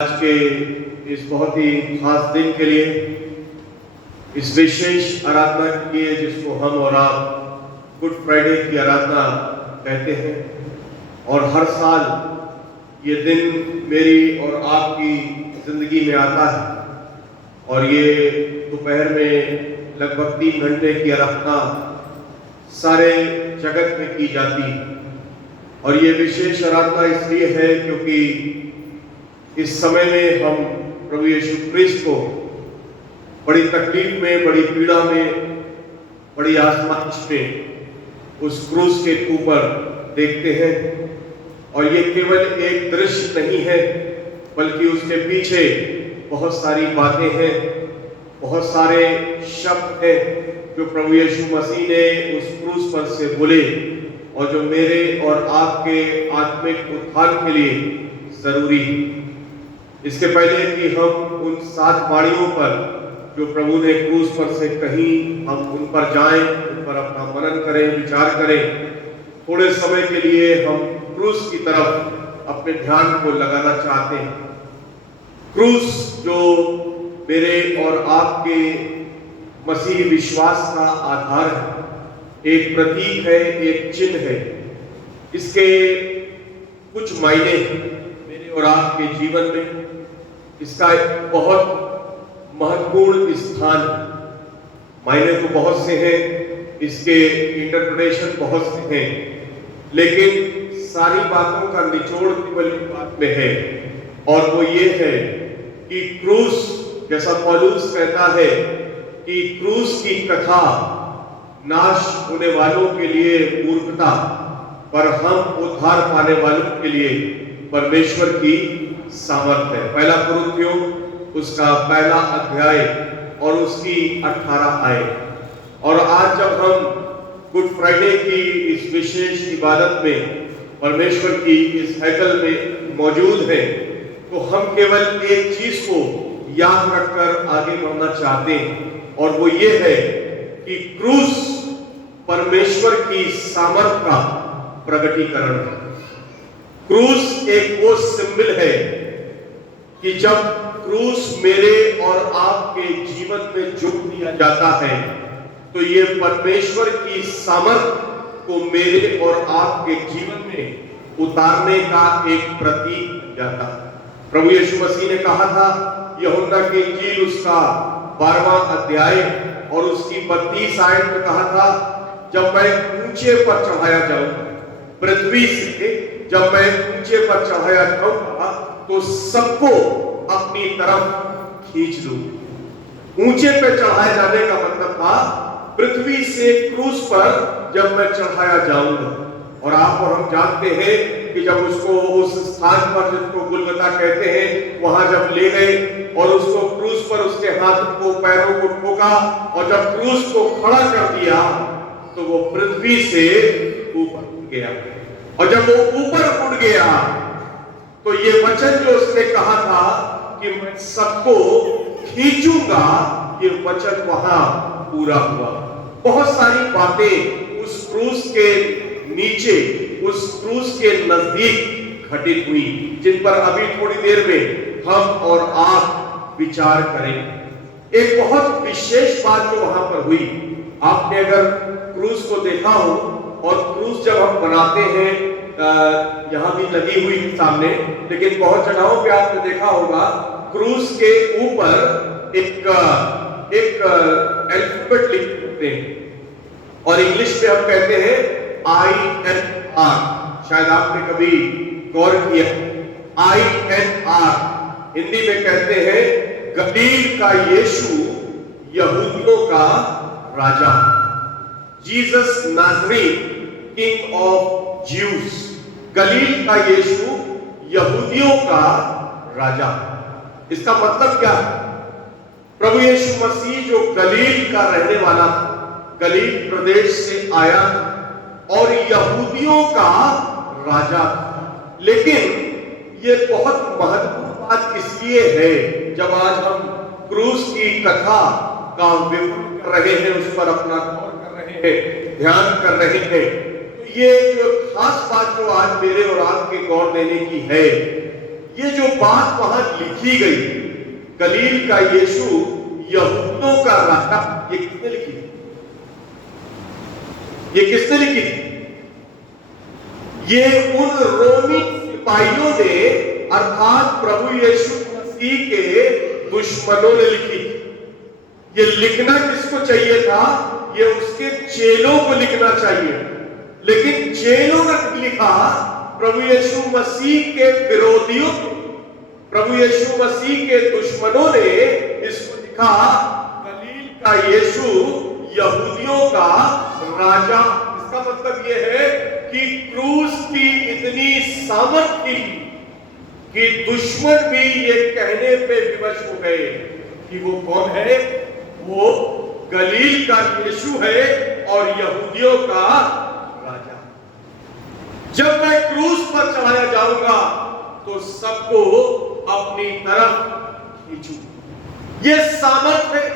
आज के इस बहुत ही खास दिन के लिए, इस विशेष आराधना के लिए जिसको हम और आप गुड फ्राइडे की आराधना कहते हैं, और हर साल ये दिन मेरी और आपकी जिंदगी में आता है और ये दोपहर में लगभग 3 घंटे की आराधना सारे जगत में की जाती है। और ये विशेष आराधना इसलिए है क्योंकि इस समय में हम प्रभु यीशु क्रिस्त को बड़ी तकलीफ में, बड़ी पीड़ा में, बड़ी आजमाइश में उस क्रूस के ऊपर देखते हैं। और ये केवल एक दृश्य नहीं है, बल्कि उसके पीछे बहुत सारी बातें हैं, बहुत सारे शब्द हैं जो प्रभु यीशु मसीह ने उस क्रूस पर से बोले और जो मेरे और आपके आत्मिक उत्थान के लिए जरूरी है। इसके पहले कि हम उन 7 बाणियों पर जो प्रभु ने क्रूस पर से कहीं, हम उन पर जाएं, उन पर अपना मनन करें, विचार करें, थोड़े समय के लिए हम क्रूस की तरफ अपने ध्यान को लगाना चाहते हैं। क्रूस जो मेरे और आपके मसीह विश्वास का आधार है, एक प्रतीक है, एक चिन्ह है। इसके कुछ मायने मेरे और आपके जीवन में, इसका एक बहुत महत्वपूर्ण स्थान। मायने तो बहुत से हैं, इसके इंटरप्रिटेशन बहुत से हैं, लेकिन सारी बातों का निचोड़ केवल एक बात में है, और वो ये है कि क्रूस, जैसा पौलुस कहता है कि क्रूस की कथा नाश होने वालों के लिए मूर्खता, पर हम उद्धार पाने वालों के लिए परमेश्वर की सामर्थ है। पहला कुरिन्थियों उसका पहला अध्याय और उसकी 18 आयत। और आज जब हम गुड फ्राइडे की इस विशेष इबादत में परमेश्वर की इस हैकल में मौजूद हैं, तो हम केवल एक चीज को याद रखकर आगे बढ़ना चाहते हैं, और वो ये है कि क्रूस परमेश्वर की सामर्थ का प्रगटीकरण है। क्रूस एक वो सिंबल है कि जब क्रूस मेरे और आपके जीवन में जोड़ दिया जाता है, तो ये परमेश्वर की सामर्थ को मेरे और आपके जीवन में उतारने का एक प्रतीक बन जाता है। प्रभु यीशु मसीह ने कहा था, यूहन्ना की इंजील उसका 12वां अध्याय और उसकी 32 आयत में कहा था, जब मैं ऊंचे पर चढ़ाया जाऊंगा, पृथ्वी से जब मैं ऊंचे पर चढ़ाया जाऊंगा तो सबको अपनी तरफ खींच लूं। ऊंचे पे चढ़ाए जाने का मतलब था पृथ्वी से क्रूस पर जब मैं चढ़ाया जाऊंगा। और आप और हम जानते हैं कि जब उसको उस स्थान पर जिसको गुलगुता कहते हैं, वहां जब ले गए और उसको क्रूस पर उसके हाथों को, पैरों को ठोका और जब क्रूस को खड़ा कर दिया, तो वो पृथ्वी से ऊपर उठ गया। और जब वो ऊपर उठ गया तो ये वचन जो उसने कहा था कि मैं सबको खींचूंगा, ये वचन वहां पूरा हुआ। बहुत सारी बातें उस क्रूस के नीचे, उस क्रूस के नजदीक घटित हुई, जिन पर अभी थोड़ी देर में हम और आप विचार करेंगे। एक बहुत विशेष बात जो वहां पर हुई, आपने अगर क्रूस को देखा हो, और क्रूस जब हम बनाते हैं, यहां भी लगी हुई सामने, लेकिन बहुत जगहों पे आपने देखा होगा क्रूस के ऊपर एक अल्फाबेट लिखे होते हैं, और इंग्लिश में हम कहते हैं INR। शायद आपने कभी गौर किया, INR हिंदी में कहते हैं गलील का यीशु यहूदियों का राजा, जीसस नाज़रीन, किंग ऑफ ज्यूज। गलील का यीशु यहूदियों का राजा। इसका मतलब क्या है? प्रभु यीशु मसीह जो गलील का रहने वाला था, गलील प्रदेश से आया और यहूदियों का राजा था। लेकिन ये बहुत महत्वपूर्ण बात इसलिए है, जब आज हम क्रूस की कथा का विवरण कर रहे हैं, उस पर अपना गौर कर रहे हैं, ध्यान कर रहे हैं, तो ये जो खास बात जो आज मेरे और आपके गौर देने की है, ये जो बात वहां लिखी गई, गलील का यीशु यहूदियों का राजा, ये किसने लिखी थी? ये किसने लिखी थी? ये उन रोमी सिपाहियों ने अर्थात प्रभु यीशु मसीह के दुश्मनों ने लिखी। ये लिखना किसको चाहिए था? ये उसके चेलों को लिखना चाहिए, लेकिन चेलों ने लिखा प्रभु यीशु मसीह के विरोधियों, प्रभु यीशु मसीह के दुश्मनों ने इसको लिखा गलील का यीशु यहूदियों का राजा। इसका मतलब यह है कि क्रूस की इतनी सामर्थ थी कि दुश्मन भी ये कहने पे विवश हो गए कि वो कौन है? वो गलील का यीशु है और यहूदियों का राजा। जब मैं क्रूस पर चढ़ाया जाऊंगा तो सबको अपनी तरफ खींचूंगा। ये सामर्थ है।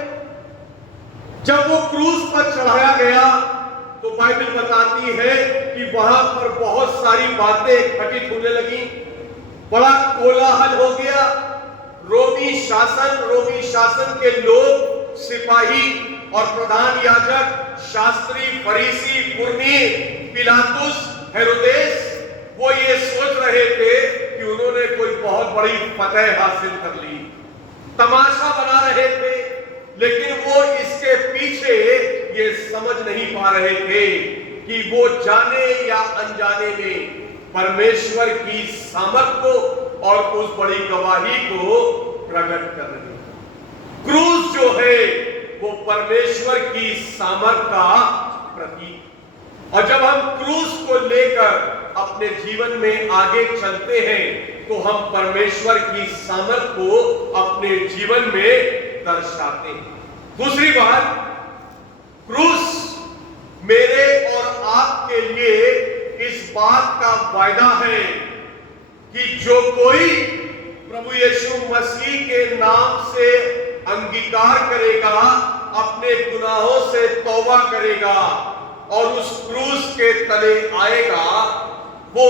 जब वो क्रूस पर चढ़ाया गया तो बाइबल बताती है कि वहां पर बहुत सारी बातें घटित होने लगी, बड़ा कोलाहल हो गया। रोमी शासन के लोग, सिपाही और प्रधान याजक, शास्त्री, फरीसी, कुरनी, पिलातुस, हेरोदेस, वो ये सोच रहे थे कि उन्होंने कोई बहुत बड़ी फतह हासिल कर ली, तमाशा बना रहे थे, लेकिन वो इसके पीछे ये समझ नहीं पा रहे थे कि वो जाने या अनजाने में परमेश्वर की सामर्थ को और उस बड़ी गवाही को प्रकट कर रहे हैं। क्रूस जो है वो परमेश्वर की सामर्थ का प्रतीक। और जब हम क्रूस को लेकर अपने जीवन में आगे चलते हैं तो हम परमेश्वर की सामर्थ को अपने जीवन में दर्शाते हैं। दूसरी बात, क्रूस मेरे और आपके लिए इस बात का वायदा है कि जो कोई प्रभु यीशु मसीह के नाम से अंगीकार करेगा, अपने गुनाहों से तौबा करेगा और उस क्रूस के तले आएगा, वो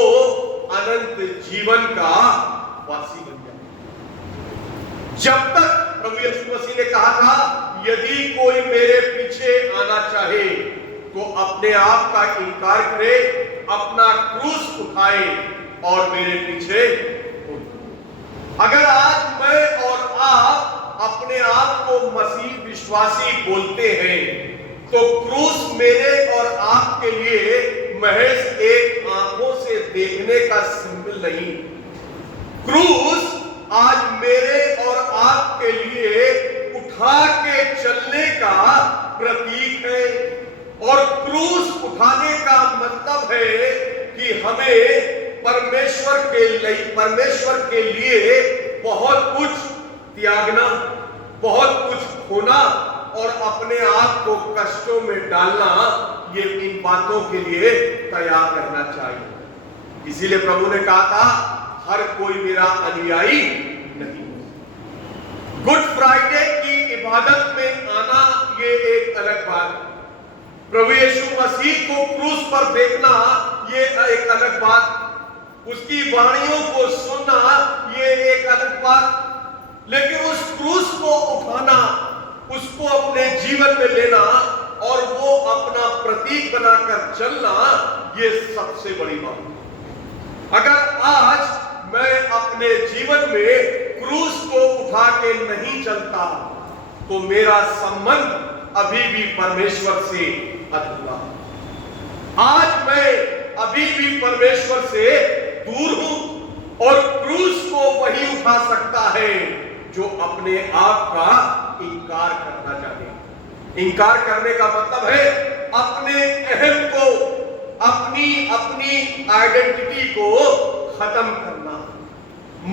अनंत जीवन का वासी बन जाएगा। जब तक प्रभु यीशु मसीह ने कहा था यदि कोई मेरे पीछे आना चाहे तो अपने आप का इनकार करे, अपना क्रूस उठाए और मेरे पीछे। अगर आज मैं और आप अपने आप को मसीह विश्वासी बोलते हैं तो क्रूस मेरे और आपके लिए महज एक आंखों से देखने का सिंबल नहीं, क्रूस आज मेरे और आपके लिए उठा के चलने का प्रतीक है। और क्रूस उठाने का मतलब है कि हमें परमेश्वर के लिए बहुत कुछ त्यागना, बहुत कुछ खोना और अपने आप को कष्टों में डालना, ये इन बातों के लिए तैयार रहना चाहिए। इसीलिए प्रभु ने कहा था हर कोई मेरा अनुयायी नहीं। गुड फ्राइडे की इबादत में आना ये एक अलग बात है, प्रभु यीशु मसीह को क्रूस पर देखना ये एक अलग बात, उसकी वाणियों को सुनना ये एक अलग बात, लेकिन उस क्रूस को उठाना, उसको अपने जीवन में लेना और वो अपना प्रतीक बनाकर चलना, ये सबसे बड़ी बात है। अगर आज मैं अपने जीवन में क्रूस को उठा के नहीं चलता तो मेरा संबंध अभी भी परमेश्वर से अधूरा। आज मैं अभी भी परमेश्वर से दूर हूं और क्रूस को वही उठा सकता है जो अपने आप का इनकार करना चाहे। इनकार करने का मतलब है अपने अहम को, अपनी आइडेंटिटी को खत्म करना।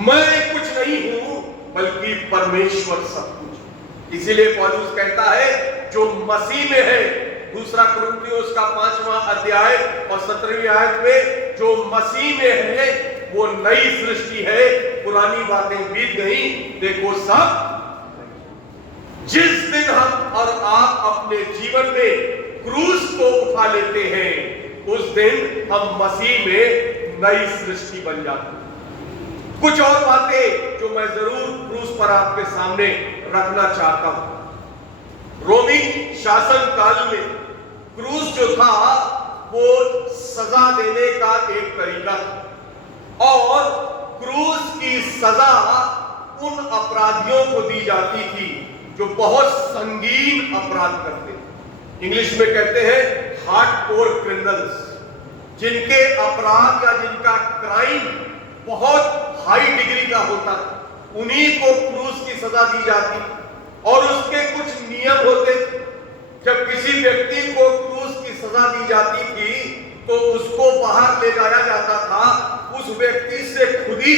मैं कुछ नहीं हूं बल्कि परमेश्वर सब कुछ। इसीलिए पौलुस कहता है जो मसीह में है, दूसरा कुरिन्थियों का 5वां अध्याय और 17वीं आयत में, जो मसीह में है वो नई सृष्टि है, पुरानी बातें बीत गई, देखो सब। जिस दिन हम और आप अपने जीवन में क्रूस को उठा लेते हैं उस दिन हम मसीह में नई सृष्टि बन जाते हैं। कुछ और बातें जो मैं जरूर क्रूस पर आपके सामने रखना चाहता हूं। रोमी शासन काल में क्रूस जो था वो सजा देने का एक तरीका था और क्रूस की सजा उन अपराधियों को दी जाती थी जो बहुत संगीन अपराध करते थे। इंग्लिश में कहते हैं हार्डकोर क्रिमिनल्स, जिनके अपराध या जिनका क्राइम बहुत हाई डिग्री का होता था, उन्हीं को क्रूस की सजा दी जाती और उसके कुछ नियम होते थे। जब किसी व्यक्ति को क्रूस की सजा दी जाती थी तो उसको बाहर ले जाया जाता था, उस व्यक्ति से खुद ही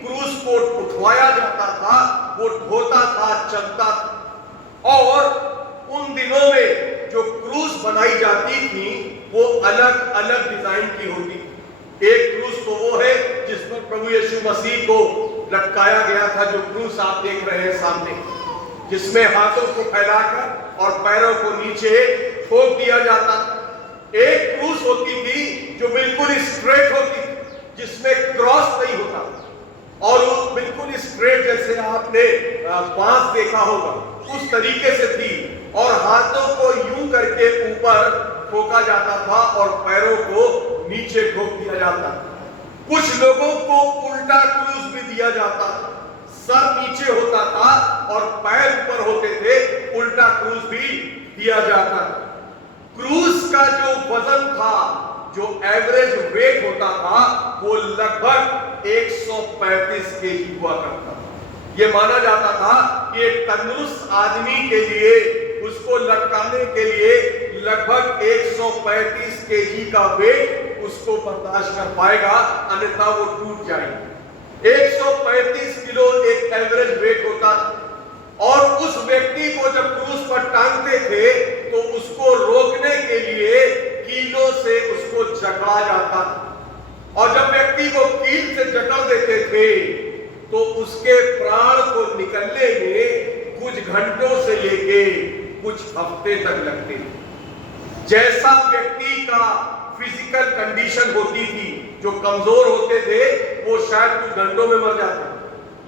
क्रूस को उठवाया जाता था, वो ढोता था, चलता था। और उन दिनों में जो क्रूस बनाई जाती थी वो अलग अलग डिजाइन की होती थी। एक क्रूस तो वो है जिस पर प्रभु यीशु मसीह को लटकाया गया था, जो क्रूस आप देख रहे हैं सामने, जिसमें हाथों को फैलाकर और पैरों को नीचे ठोक दिया जाता था। एक क्रूस होती थी जो बिल्कुल स्ट्रेट होती थी, जिसमें क्रॉस नहीं होता और वो बिल्कुल स्ट्रेट, जैसे आपने बांस देखा होगा उस तरीके से थी, और हाथों को यूं करके ऊपर ठोका जाता था और पैरों को नीचे ठोक दिया जाता। कुछ लोगों को उल्टा क्रूस भी दिया जाता था, सर नीचे होता था और पैर ऊपर होते थे, उल्टा क्रूस भी दिया जाता था। क्रूस का जो वजन था, जो एवरेज वेट होता था, वो लगभग 135 केजी हुआ करता था। ये माना जाता था कि एक तंदुरुस्त आदमी के लिए, उसको लटकाने के लिए लगभग 135 केजी का वेट उसको बर्दाश्त कर पाएगा, अन्यथा वो टूट जाएगा। 135 किलो एक एवरेज वेट होता था और उस व्यक्ति को जब क्रूस पर टांगते थे तो उसको रोकने के लिए कीलों से उसको जकड़ा जाता था, और जब व्यक्ति को कील से जकड़ देते थे तो उसके प्राण को निकलने में कुछ घंटों से लेके कुछ हफ्ते तक लगते थे। जैसा व्यक्ति का फिजिकल कंडीशन होती थी, जो कमजोर होते थे वो शायद कुछ घंटों में मर जाते,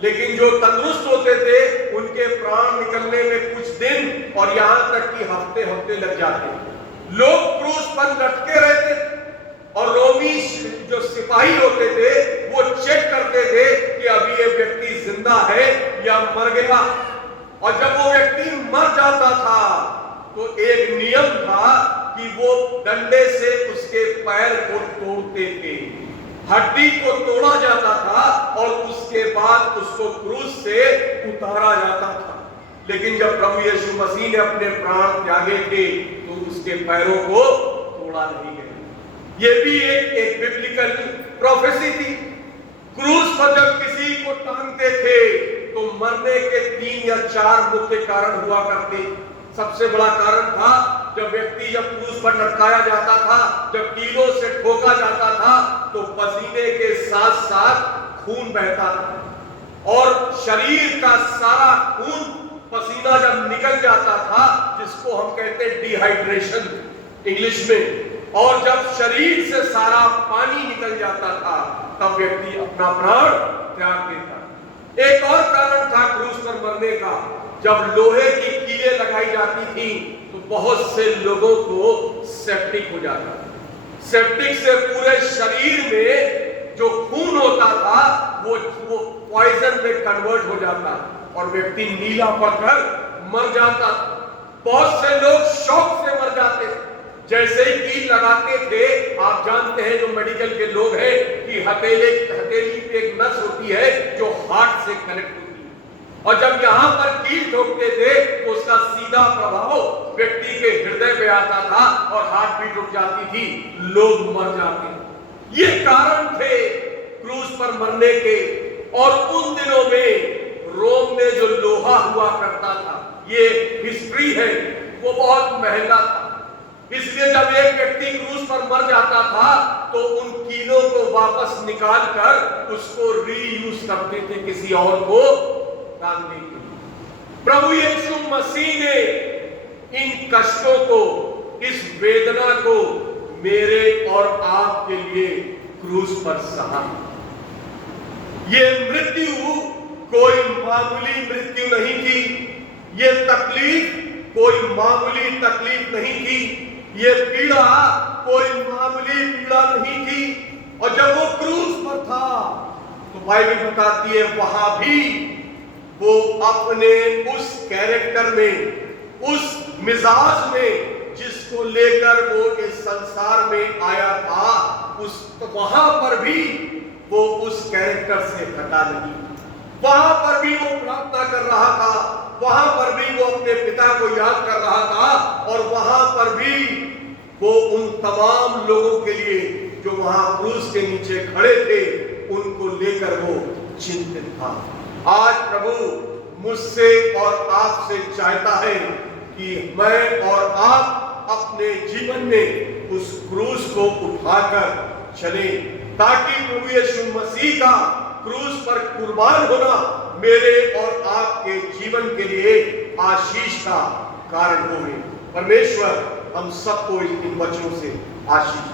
लेकिन जो तंदुरुस्त होते थे उनके प्राण निकलने में कुछ दिन और यहां तक कि हफ्ते हफ्ते लग जाते। लोग क्रूस पर लटके रहते थे और रोमी जो सिपाही होते थे वो चेक करते थे कि अभी ये व्यक्ति जिंदा है या मर गया, और जब वो व्यक्ति मर जाता था तो एक नियम था कि वो डंडे से उसके पैर को तोड़ते थे, हड्डी को तोड़ा जाता था और उसके बाद उसको क्रूस से उतारा जाता था। लेकिन जब प्रभु यीशु मसीह ने अपने प्राण त्यागे थे तो उसके पैरों को तोड़ा नहीं गया। ये भी एक बिब्लिकल प्रोफेसी थी। क्रूस पर जब किसी को टांगते थे तो मरने के 3 या 4 मुख्य कारण हुआ करते। सबसे बड़ा कारण था जब व्यक्ति जब क्रूस पर लटकाया जाता था, जब कीलों से ठोका जाता था तो पसीने के साथ साथ खून बहता था और शरीर का सारा खून, पसीना जब निकल जाता था, जिसको हम कहते हैं डिहाइड्रेशन इंग्लिश में, और जब शरीर से सारा पानी निकल जाता था तब व्यक्ति अपना प्राण त्याग देता। एक और कारण था क्रूस पर मरने का, जब लोहे की कीलें लगाई जाती थी तो बहुत से लोगों को सेप्टिक हो जाता। सेप्टिक से पूरे शरीर में जो खून होता था वो पॉइजन में कन्वर्ट हो जाता और व्यक्ति नीला पड़कर मर जाता। बहुत से लोग शॉक से मर जाते। जैसे ही कील लगाते थे, आप जानते हैं जो मेडिकल के लोग हैं कि हथेली पे एक नस होती है जो हार्ट से कनेक्ट होती है, और जब यहां पर कील ठोकते थे तो उसका सीधा प्रभाव व्यक्ति के हृदय पे आता था और हार्ट बीट रुक जाती थी, लोग मर जाते। ये कारण थे क्रूस पर मरने के। और उन दिनों में रोम में जो लोहा हुआ करता था, ये हिस्ट्री है, वो बहुत महंगा था। इसलिए जब एक व्यक्ति क्रूस पर मर जाता था तो उन कीलों को वापस निकाल कर उसको रीयूज करते थे किसी और को टांगने के लिए। प्रभु यीशु मसीह ने इन कष्टों को, इस वेदना को मेरे और आपके लिए क्रूस पर सहा। ये मृत्यु कोई मामूली मृत्यु नहीं थी, ये तकलीफ कोई मामूली तकलीफ नहीं थी, ये पीड़ा कोई मामूली पीड़ा नहीं थी। और जब वो क्रूस पर था तो बाइबल बताती है वहां भी वो अपने उस कैरेक्टर में, उस मिजाज में जिसको लेकर वो इस संसार में आया था, उस वहां पर भी वो उस कैरेक्टर से हटा नहीं। वहां पर भी वो प्रार्थना कर रहा था, वहां पर भी वो अपने पिता को याद कर रहा था, और वहां पर भी वो उन तमाम लोगों के लिए जो वहां क्रूस के नीचे खड़े थे उनको लेकर वो चिंतित था। आज प्रभु मुझसे और आपसे चाहता है कि मैं और आप अपने जीवन में उस क्रूस को उठाकर चले, ताकि प्रभु यीशु मसीह का क्रूस पर कुर्बान होना मेरे और आपके जीवन के लिए आशीष का कारण होवे। परमेश्वर हम सबको इन वचनों से आशीष